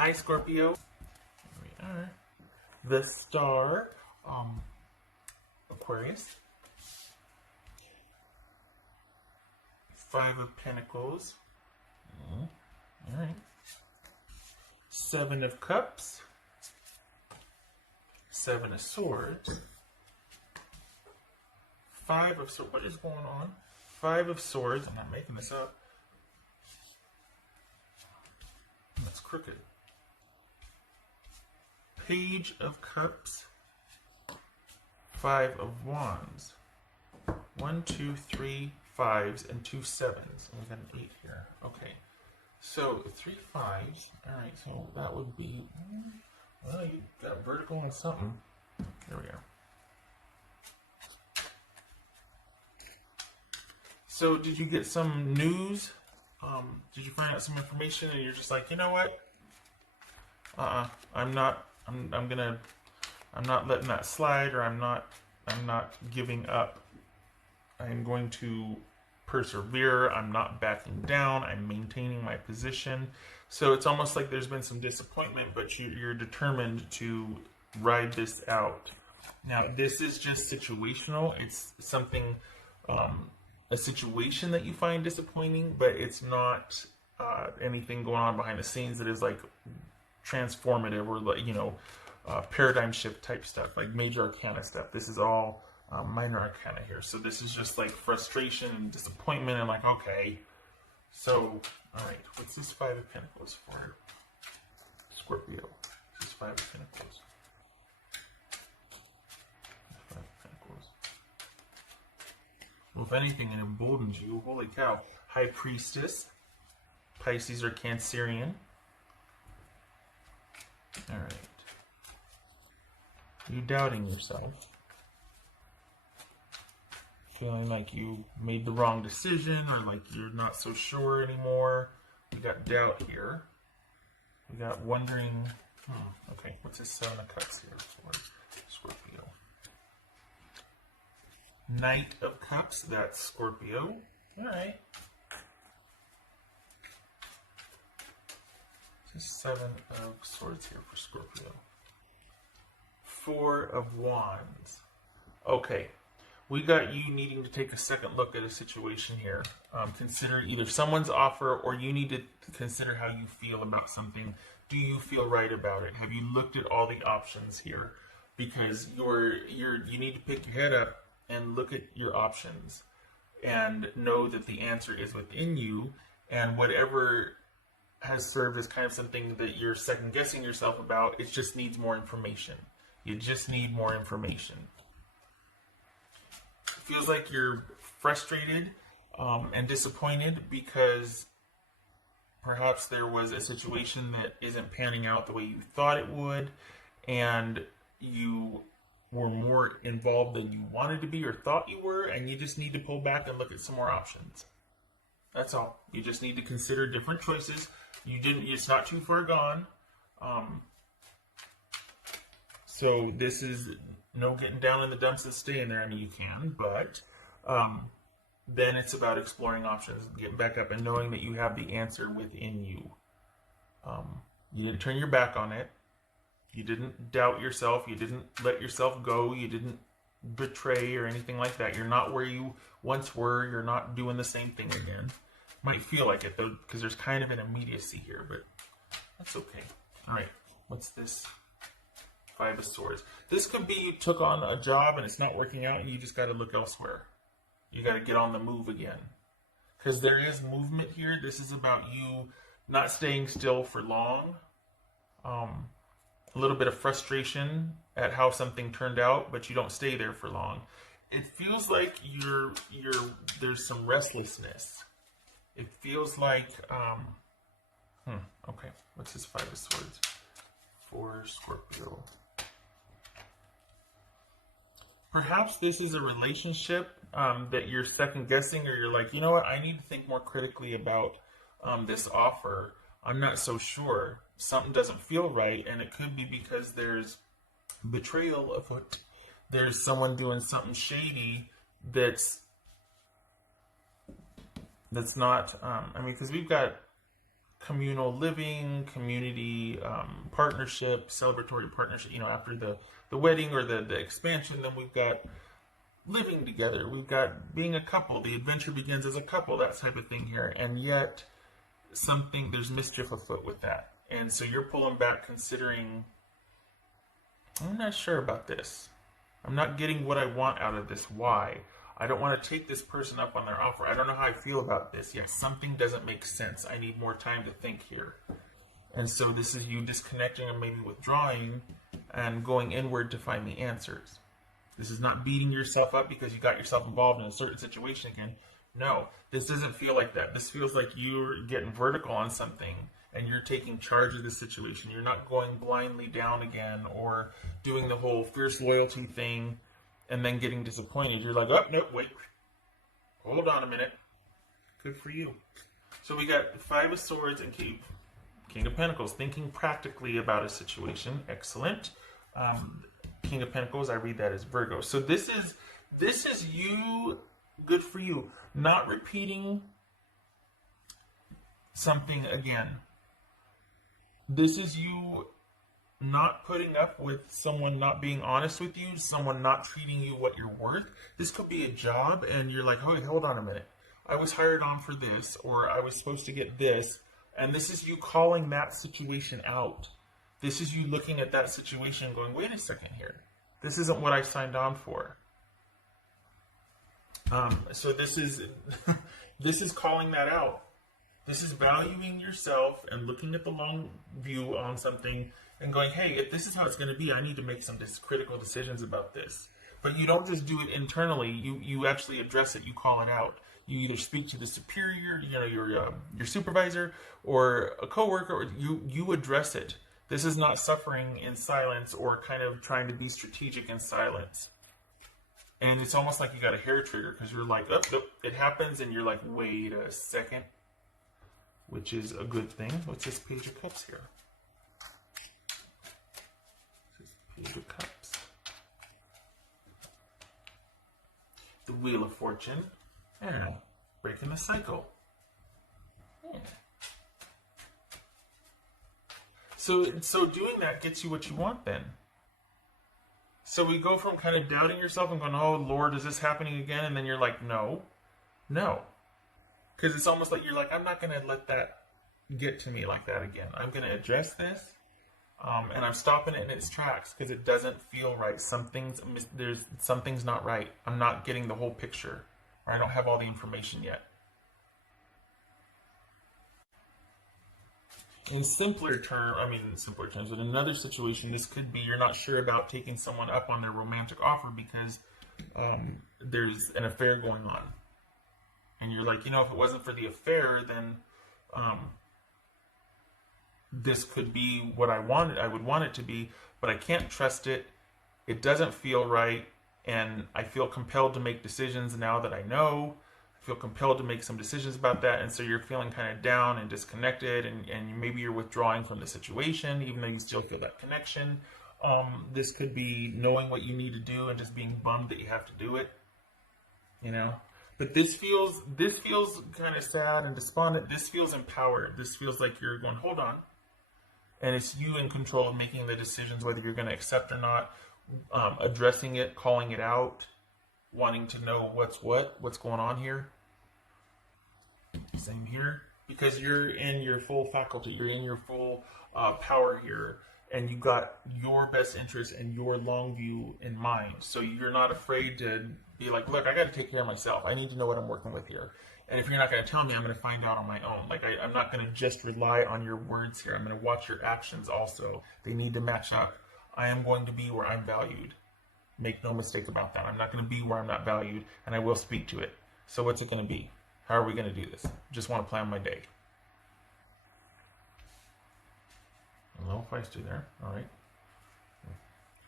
Hi, Scorpio. Here we are. The Star, Aquarius. Five of Pentacles. All right. Seven of Cups. Seven of Swords. Five of Swords. What is going on? Five of Swords. I'm not making this up. That's crooked. Page of Cups. Five of Wands. 1, 2, 3 5s and 2 7s. And we got an 8 here. Okay. So 3 5s. Alright, so that would be, well, you got vertical on something. There we go. So did you get some news? Did you find out some information and you're just like, you know what? I'm not letting that slide, or I'm not giving up. I'm going to persevere. I'm not backing down. I'm maintaining my position. So it's almost like there's been some disappointment, but you're determined to ride this out. Now, this is just situational. It's something, a situation that you find disappointing, but it's not anything going on behind the scenes that is like transformative or like, paradigm shift type stuff, like major arcana stuff. This is all minor arcana here. So this is just like frustration and disappointment and like, okay. So, all right, what's this Five of Pentacles for Scorpio? This is Five of Pentacles. Five of Pentacles. Well, if anything, it emboldens you. Holy cow. High Priestess. Pisces or Cancerian. All right. You doubting yourself. Feeling like you made the wrong decision, or like you're not so sure anymore. We got doubt here. We got wondering. Okay, what's this Seven of Cups here for Scorpio? Knight of Cups, that's Scorpio. Alright. Just Seven of Swords here for Scorpio. Four of Wands. Okay. We got you needing to take a second look at a situation here. Consider either someone's offer, or you need to consider how you feel about something. Do you feel right about it? Have you looked at all the options here? Because you need to pick your head up and look at your options and know that the answer is within you, and whatever has served as kind of something that you're second guessing yourself about, it just needs more information. You just need more information. It feels like you're frustrated and disappointed because perhaps there was a situation that isn't panning out the way you thought it would, and you were more involved than you wanted to be or thought you were, and you just need to pull back and look at some more options. That's all. You just need to consider different choices. It's not too far gone. So this is no getting down in the dumps and staying there. I mean, you can, but then it's about exploring options, getting back up and knowing that you have the answer within you. You didn't turn your back on it. You didn't doubt yourself. You didn't let yourself go. You didn't betray or anything like that. You're not where you once were. You're not doing the same thing again. Might feel like it, though, because there's kind of an immediacy here, but that's okay. All right, what's this? Five of Swords. This could be you took on a job and it's not working out and you just got to look elsewhere. You got to get on the move again. Because there is movement here. This is about you not staying still for long. A little bit of frustration at how something turned out, but you don't stay there for long. It feels like there's some restlessness. It feels like, okay, what's this Five of Swords for Scorpio? Perhaps this is a relationship that you're second guessing, or you're like, you know what, I need to think more critically about this offer. I'm not so sure. Something doesn't feel right, and it could be because there's betrayal afoot. There's someone doing something shady that's not, because we've got communal living, community partnership, celebratory partnership, after the wedding or the expansion. Then we've got living together. We've got being a couple. The adventure begins as a couple, that type of thing here. And yet, there's mischief afoot with that. And so you're pulling back considering, I'm not sure about this. I'm not getting what I want out of this. Why? I don't want to take this person up on their offer. I don't know how I feel about this. Yes, something doesn't make sense. I need more time to think here. And so this is you disconnecting and maybe withdrawing and going inward to find the answers. This is not beating yourself up because you got yourself involved in a certain situation again. No, this doesn't feel like that. This feels like you're getting vertical on something and you're taking charge of the situation. You're not going blindly down again or doing the whole fierce loyalty thing and then getting disappointed. You're like, oh, no, wait. Hold on a minute. Good for you. So we got the Five of Swords and King of Pentacles. Thinking practically about a situation. Excellent. King of Pentacles, I read that as Virgo. So this is you, good for you, not repeating something again. This is you not putting up with someone not being honest with you, someone not treating you what you're worth. This could be a job and you're like, oh, hold on a minute. I was hired on for this, or I was supposed to get this. And this is you calling that situation out. This is you looking at that situation and going, wait a second here. This isn't what I signed on for. So this is this is calling that out. This is valuing yourself and looking at the long view on something and going, hey, if this is how it's going to be, I need to make some critical decisions about this. But you don't just do it internally. You actually address it. You call it out. You either speak to the superior, your supervisor, or a coworker, or you address it. This is not suffering in silence or kind of trying to be strategic in silence. And it's almost like you got a hair trigger because you're like, oh, nope, it happens, and you're like, wait a second, which is a good thing. What's this Page of Cups here? Page of Cups. The Wheel of Fortune. Yeah, breaking the cycle. Yeah. So doing that gets you what you want then. So we go from kind of doubting yourself and going, oh, Lord, is this happening again? And then you're like, no. Because it's almost like you're like, I'm not going to let that get to me like that again. I'm going to address this. And I'm stopping it in its tracks because it doesn't feel right. Something's not right. I'm not getting the whole picture. Or I don't have all the information yet. In simpler terms, but in another situation, this could be you're not sure about taking someone up on their romantic offer because there's an affair going on. And you're like, if it wasn't for the affair, then this could be what I would want it to be, but I can't trust it. It doesn't feel right. And I feel compelled to make decisions now that I know. I feel compelled to make some decisions about that. And so you're feeling kind of down and disconnected, and maybe you're withdrawing from the situation, even though you still feel that connection. This could be knowing what you need to do and just being bummed that you have to do it. But this feels kind of sad and despondent. This feels empowered. This feels like you're going, hold on. And it's you in control of making the decisions, whether you're going to accept or not. Addressing it, calling it out, wanting to know what's going on here. Same here, because you're in your full faculty, you're in your full power here, and you got your best interest and your long view in mind. So you're not afraid to be like, look, I got to take care of myself. I need to know what I'm working with here. And if you're not going to tell me, I'm going to find out on my own. Like I'm not going to just rely on your words here. I'm going to watch your actions also. They need to match up. I am going to be where I'm valued. Make no mistake about that. I'm not going to be where I'm not valued, and I will speak to it. So what's it going to be? How are we going to do this? Just want to plan my day. A little feisty there. All right.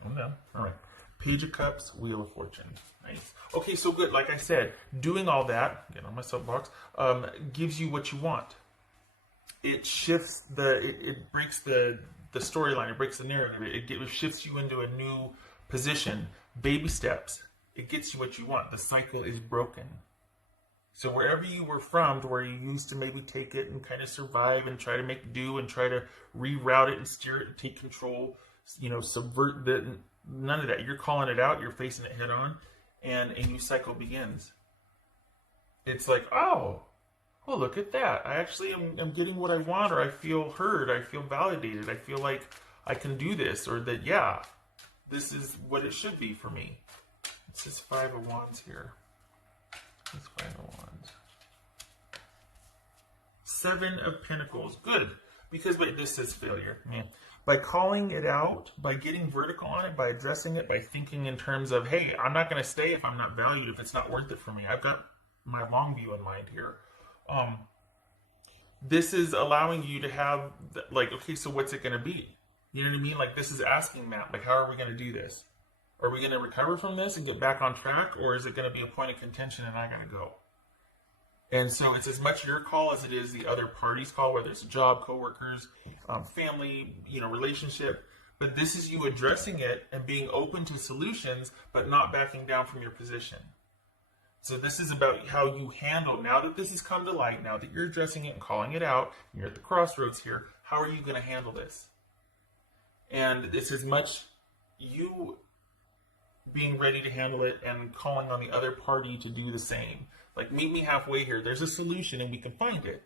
Calm down. All right. Page of Cups, Wheel of Fortune. Nice. Okay, so good. Like I said, doing all that, get on my soapbox, gives you what you want. It shifts it breaks the storyline, it breaks the narrative, it shifts you into a new position. Baby steps, it gets you what you want. The cycle is broken. So wherever you were from, to where you used to maybe take it and kind of survive and try to make do and try to reroute it and steer it and take control, subvert the, none of that. You're calling it out, you're facing it head on, and a new cycle begins. It's like, oh, well, look at that. I actually am getting what I want, or I feel heard, I feel validated, I feel like I can do this, or that, yeah, this is what it should be for me. It's just Five of Wands here. It's Five of Wands. Seven of Pentacles. Good. Because this is failure. Yeah. By calling it out, by getting vertical on it, by addressing it, by thinking in terms of, hey, I'm not going to stay if I'm not valued, if it's not worth it for me. I've got my long view in mind here. This is allowing you to have, like, okay, so what's it going to be? You know what I mean? Like, this is asking Matt, like, how are we going to do this? Are we going to recover from this and get back on track? Or is it going to be a point of contention and I got to go? And so it's as much your call as it is the other party's call, whether it's a job, coworkers, family, relationship. But this is you addressing it and being open to solutions, but not backing down from your position. So this is about how you handle, now that this has come to light, now that you're addressing it and calling it out, you're at the crossroads here, how are you going to handle this? And it's as much you being ready to handle it and calling on the other party to do the same. Like, meet me halfway here. There's a solution and we can find it.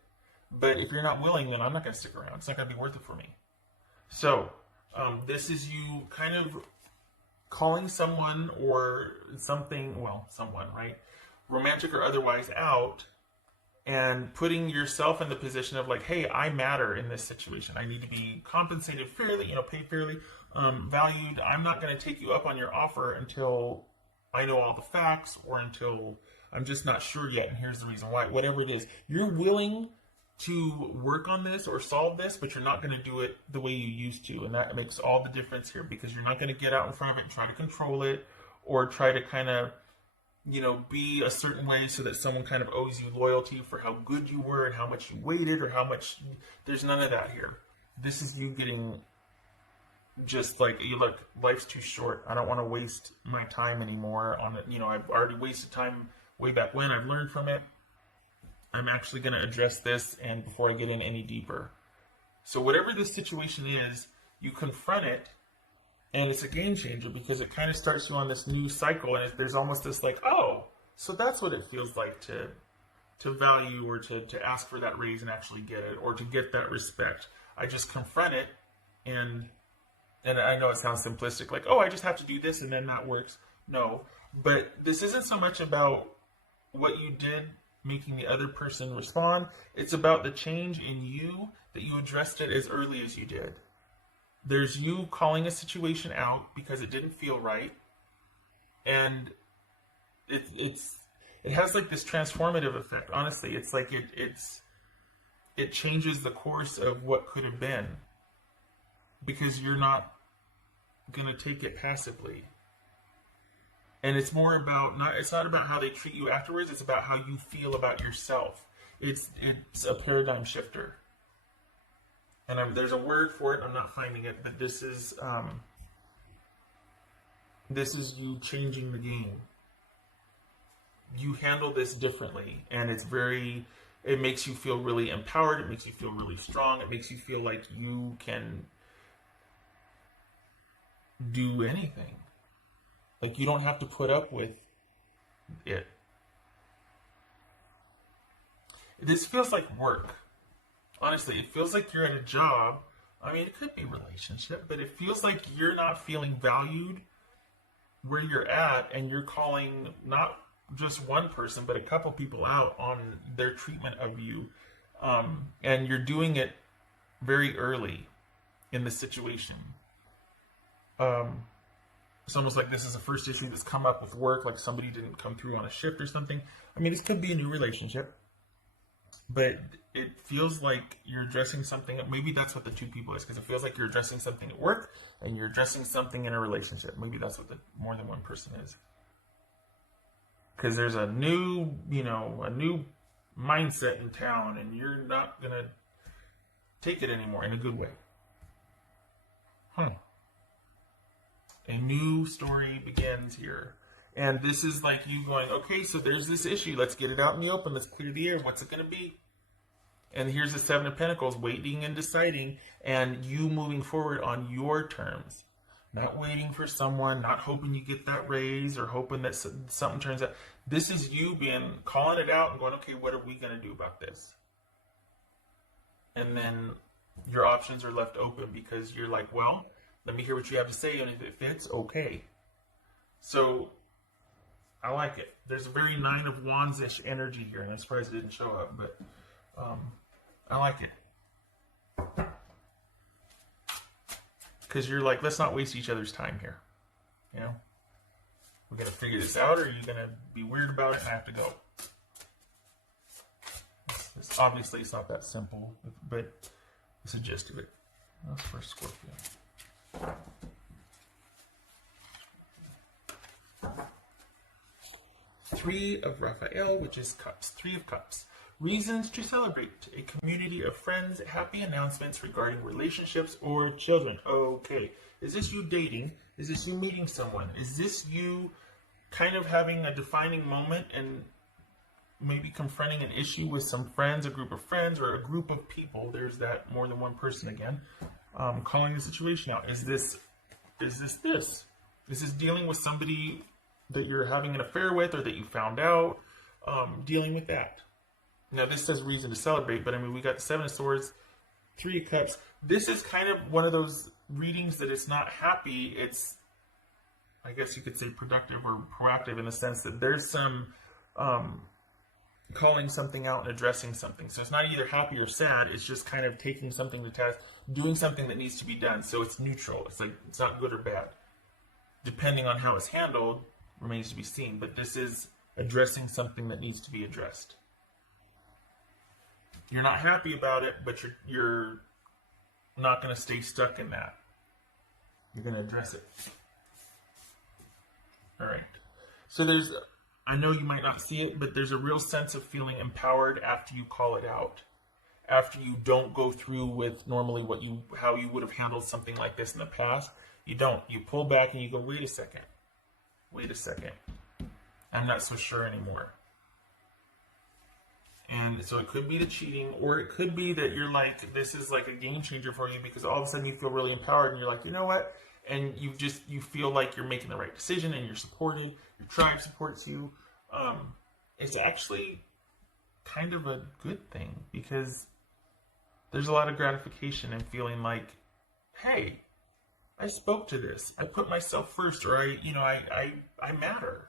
But if you're not willing, then I'm not going to stick around. It's not going to be worth it for me. So, this is you kind of calling someone or something, well, someone, right? Romantic or otherwise, out and putting yourself in the position of like, hey, I matter in this situation. I need to be compensated fairly, paid fairly, valued. I'm not going to take you up on your offer until I know all the facts or until I'm just not sure yet. And here's the reason why. Whatever it is, you're willing to work on this or solve this, but you're not going to do it the way you used to. And that makes all the difference here, because you're not going to get out in front of it and try to control it or try to kind of, be a certain way so that someone kind of owes you loyalty for how good you were and how much you waited or how much. There's none of that here. This is you getting just like, look, life's too short. I don't want to waste my time anymore on it. I've already wasted time way back when. I've learned from it. I'm actually going to address this, and before I get in any deeper. So whatever this situation is, you confront it, and it's a game changer because it kind of starts you on this new cycle, and there's almost this like, oh, so that's what it feels like to value or to ask for that raise and actually get it, or to get that respect. I just confront it, and I know it sounds simplistic, like, oh, I just have to do this and then that works. No, but this isn't so much about what you did making the other person respond. It's about the change in you, that you addressed it as early as you did. There's you calling a situation out because it didn't feel right, and it has like this transformative effect. Honestly, it's like it changes the course of what could have been, because you're not gonna take it passively. And it's more about it's not about how they treat you afterwards, it's about how you feel about yourself. It's a paradigm shifter. And there's a word for it, I'm not finding it, but this is you changing the game. You handle this differently, and it makes you feel really empowered, it makes you feel really strong, it makes you feel like you can do anything. Like, you don't have to put up with it. This feels like work. Honestly, it feels like you're at a job. I mean, it could be a relationship, but it feels like you're not feeling valued where you're at, and you're calling not just one person, but a couple people out on their treatment of you. And you're doing it very early in the situation. It's almost like this is the first issue that's come up with work, like somebody didn't come through on a shift or something. I mean, this could be a new relationship, but it feels like you're addressing something. Maybe that's what the two people is, because it feels like you're addressing something at work and you're addressing something in a relationship. Maybe that's what the more than one person is. Because there's a new mindset in town, and you're not going to take it anymore in a good way. A new story begins here. And this is like you going, okay, so there's this issue. Let's get it out in the open. Let's clear the air. What's it going to be? And here's the Seven of Pentacles, waiting and deciding, and you moving forward on your terms. Not waiting for someone, not hoping you get that raise or hoping that something turns out. This is you calling it out and going, okay, what are we going to do about this? And then your options are left open because you're like, well, let me hear what you have to say, and if it fits, okay. So I like it. There's a very Nine of Wands-ish energy here, and I'm surprised it didn't show up, but I like it. Because you're like, let's not waste each other's time here. You know? We're going to figure this out, or are you going to be weird about it and I have to go? Obviously, it's not that simple, but it's the gist of it. That's for Scorpio. Three of Raphael, which is Cups. Three of Cups. Reasons to celebrate. A community of friends, happy announcements regarding relationships or children. Okay. Is this you dating? Is this you meeting someone? Is this you kind of having a defining moment and maybe confronting an issue with some friends, a group of friends, or a group of people? There's that more than one person again. Calling the situation out. Is this? Is this dealing with somebody that you're having an affair with or that you found out? Dealing with that. Now, this says reason to celebrate, but I mean, we got the Seven of Swords, Three of Cups. This is kind of one of those readings that it's not happy. It's, I guess you could say, productive or proactive in the sense that there's some calling something out and addressing something. So it's not either happy or sad. It's just kind of taking something to task, doing something that needs to be done. So it's neutral. It's like, it's not good or bad. Depending on how it's handled, remains to be seen. But this is addressing something that needs to be addressed. You're not happy about it, but you're not going to stay stuck in that. You're going to address it. All right. So I know you might not see it, but there's a real sense of feeling empowered after you call it out. After you don't go through with normally how you would have handled something like this in the past. You don't. You pull back and you go, wait a second. Wait a second. I'm not so sure anymore. And so it could be the cheating, or it could be that you're like, this is like a game changer for you because all of a sudden you feel really empowered and you're like, you know what? And you feel like you're making the right decision and you're supported. Your tribe supports you. It's actually kind of a good thing because there's a lot of gratification in feeling like, hey, I spoke to this. I put myself first, or I matter.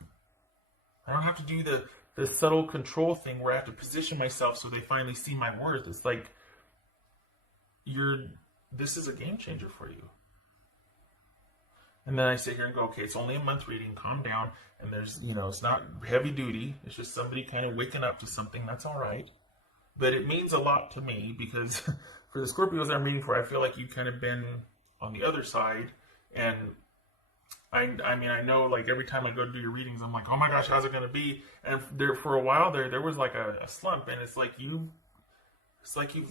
I don't have to do the subtle control thing where I have to position myself so they finally see my worth. It's like this is a game changer for you. And then I sit here and go, okay, it's only a month reading, calm down. And there's, it's not heavy duty. It's just somebody kind of waking up to something. That's all right. But it means a lot to me because for the Scorpios I'm reading for, I feel like you've kind of been on the other side. And I mean, I know like every time I go to do your readings, I'm like, oh my gosh, how's it going to be? And there for a while there was like a slump, and it's like you've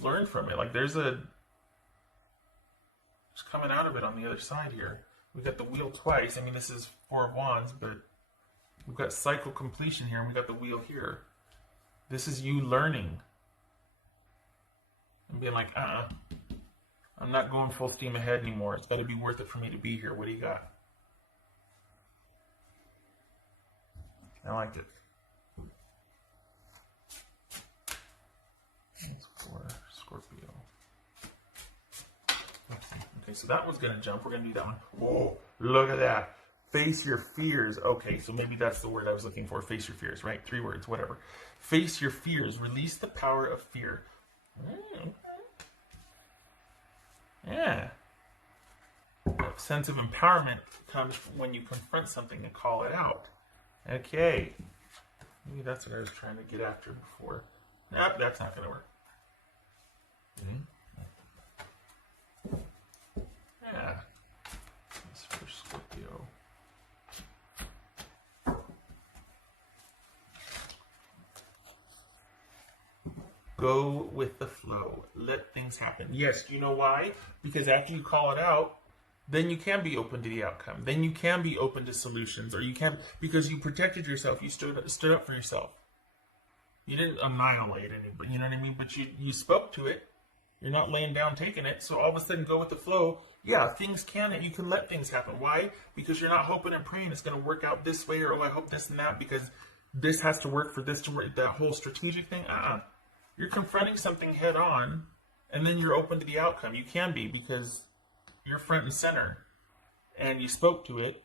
learned from it. Like there's coming out of it on the other side here. We've got the wheel twice. I mean, this is Four of Wands, but we've got cycle completion here, and we've got the wheel here. This is you learning and being like, I'm not going full steam ahead anymore. It's got to be worth it for me to be here. What do you got? I liked it. That's for Scorpio. Okay, so that was going to jump. We're going to do that one. Whoa, look at that. Face your fears. Okay, so maybe that's the word I was looking for. Face your fears, right? 3 words, whatever. Face your fears. Release the power of fear. Yeah. That sense of empowerment comes when you confront something and call it out. Okay. Maybe that's what I was trying to get after before. Nope, that's not going to work. Yeah. That's for Scorpio. Go with the flow. Let things happen. Yes, you know why? Because after you call it out, then you can be open to the outcome. Then you can be open to solutions, or you can, because you protected yourself. You stood up for yourself. You didn't annihilate anybody, you know what I mean? But you spoke to it. You're not laying down taking it. So all of a sudden go with the flow. Yeah, things can, and you can let things happen. Why? Because you're not hoping and praying it's going to work out this way, or oh, I hope this and that, because this has to work for this to work. That whole strategic thing, You're confronting something head on, and then you're open to the outcome. You can be, because you're front and center, and you spoke to it.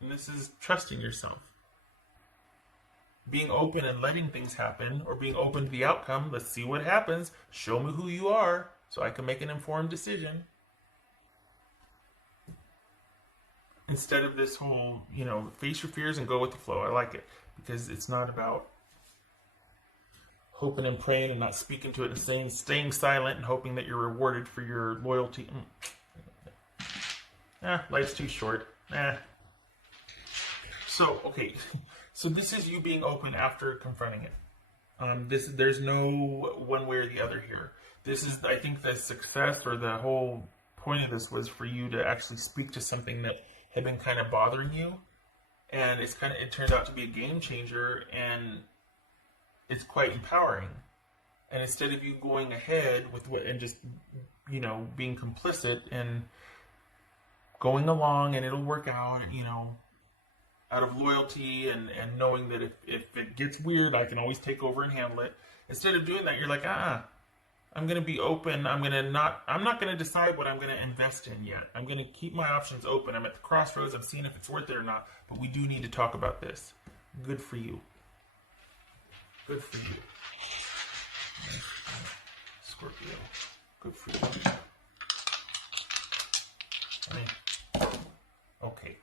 And this is trusting yourself. Being open and letting things happen, or being open to the outcome. Let's see what happens. Show me who you are so I can make an informed decision. Instead of this whole, face your fears and go with the flow. I like it, because it's not about hoping and praying and not speaking to it and staying silent and hoping that you're rewarded for your loyalty. Life's too short. So, okay. So this is you being open after confronting it. There's no one way or the other here. This is, I think, the success, or the whole point of this was for you to actually speak to something that had been kind of bothering you, and it turned out to be a game changer, and it's quite empowering. And instead of you going ahead with and just being complicit and going along and it'll work out, out of loyalty and knowing that if it gets weird, I can always take over and handle it. Instead of doing that, you're like, I'm going to be open. I'm not going to decide what I'm going to invest in yet. I'm going to keep my options open. I'm at the crossroads. I'm seeing if it's worth it or not. But we do need to talk about this. Good for you. Good for you. Scorpio. Good for you. Okay.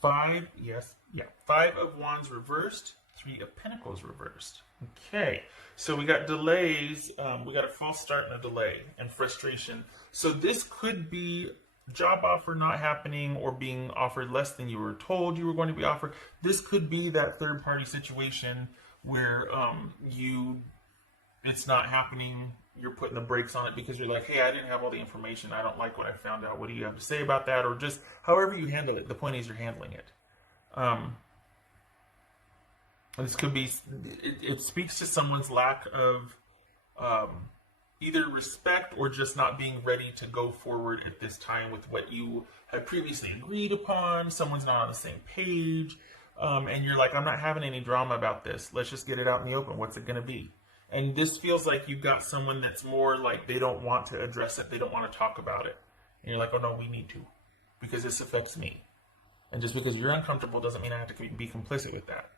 5 of Wands reversed, 3 of Pentacles reversed. Okay, so we got delays, we got a false start and a delay, and frustration. So this could be job offer not happening, or being offered less than you were told you were going to be offered. This could be that third party situation where it's not happening. You're putting the brakes on it because you're like, hey, I didn't have all the information. I don't like what I found out. What do you have to say about that? Or just however you handle it. The point is you're handling it. This could be, it speaks to someone's lack of either respect or just not being ready to go forward at this time with what you had previously agreed upon. Someone's not on the same page. And you're like, I'm not having any drama about this. Let's just get it out in the open. What's it going to be? And this feels like you've got someone that's more like they don't want to address it. They don't want to talk about it. And you're like, oh, no, we need to, because this affects me. And just because you're uncomfortable doesn't mean I have to be complicit with that.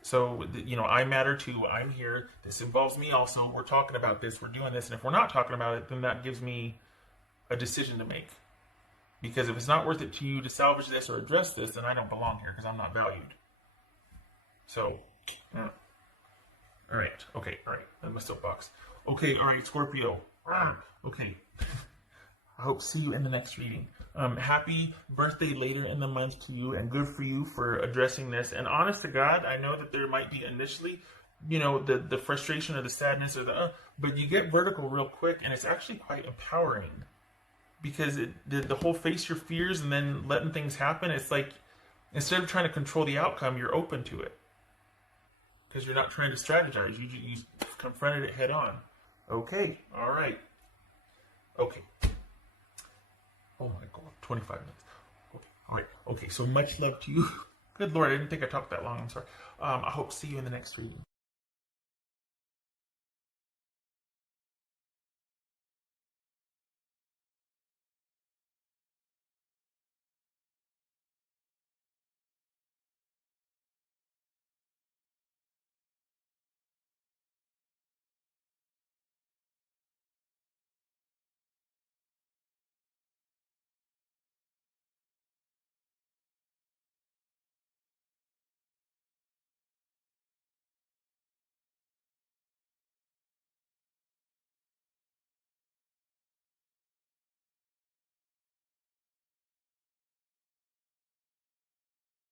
So, I matter too. I'm here. This involves me also. We're talking about this. We're doing this. And if we're not talking about it, then that gives me a decision to make. Because if it's not worth it to you to salvage this or address this, then I don't belong here because I'm not valued. So, all right. Okay. All right. That's my soapbox. Okay. All right. Scorpio. Okay. I hope to see you in the next reading. Happy birthday later in the month to you, and good for you for addressing this. And honest to God, I know that there might be initially, the frustration or the sadness or but you get vertical real quick, and it's actually quite empowering, because the whole face your fears and then letting things happen. It's like, instead of trying to control the outcome, you're open to it. Because you're not trying to strategize. You confronted it head on. Okay. All right. Okay. Oh my God. 25 minutes. Okay. All right. Okay. So much love to you. Good Lord. I didn't think I talked that long. I'm sorry. I hope to see you in the next reading.